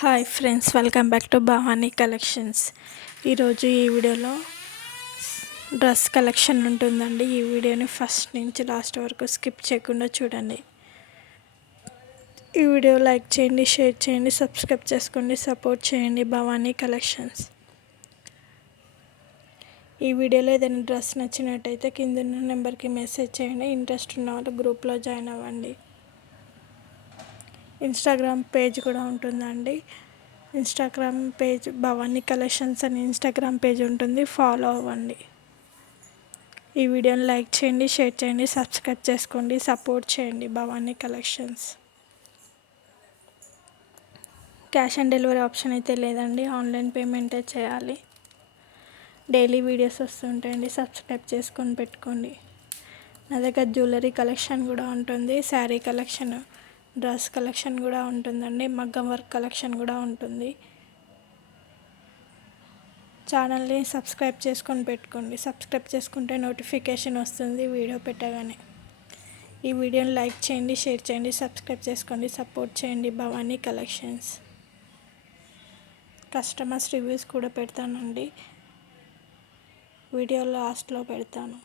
Hi friends, welcome back to Bhavani collections. ఈరోజు ఈ వీడియోలో డ్రెస్ కలెక్షన్ ఉంటుందండి. ఈ వీడియోని ఫస్ట్ నుంచి లాస్ట్ వరకు స్కిప్ చేయకుండా చూడండి. ఈ వీడియో లైక్ చేయండి, షేర్ చేయండి, సబ్స్క్రైబ్ చేసుకోండి, సపోర్ట్ చేయండి భవానీ కలెక్షన్స్. ఈ వీడియోలో ఏదైనా డ్రెస్ నచ్చినట్టయితే కింద ఉన్న నెంబర్కి మెసేజ్ చేయండి. ఇంట్రెస్ట్ ఉన్న వాళ్ళు గ్రూప్లో జాయిన్ అవ్వండి. ఇన్స్టాగ్రామ్ పేజ్ కూడా ఉంటుందండి. ఇన్స్టాగ్రామ్ పేజ్ భవానీ కలెక్షన్స్ అని ఇన్స్టాగ్రామ్ పేజ్ ఉంటుంది, ఫాలో అవ్వండి. ఈ వీడియోని లైక్ చేయండి, షేర్ చేయండి, సబ్స్క్రైబ్ చేసుకోండి, సపోర్ట్ చేయండి Bhavani collections. Cash on delivery option అయితే లేదండి, ఆన్లైన్ పేమెంటే చేయాలి. డైలీ వీడియోస్ వస్తుంటాయండి, సబ్స్క్రైబ్ చేసుకొని పెట్టుకోండి. నా దగ్గర జ్యువెలరీ కలెక్షన్ కూడా ఉంటుంది, శారీ కలెక్షన్, డ్రెస్ కలెక్షన్ కూడా ఉంటుందండి, మగ్గం వర్క్ కలెక్షన్ కూడా ఉంటుంది. ఛానల్ని సబ్స్క్రైబ్ చేసుకొని పెట్టుకోండి. సబ్స్క్రైబ్ చేసుకుంటే నోటిఫికేషన్ వస్తుంది వీడియో పెట్టగానే. ఈ వీడియోని లైక్ చేయండి, షేర్ చేయండి, సబ్స్క్రైబ్ చేసుకోండి, సపోర్ట్ చేయండి భవానీ కలెక్షన్స్. కస్టమర్స్ రివ్యూస్ కూడా పెడతానండి, వీడియో లాస్ట్లో పెడతాను.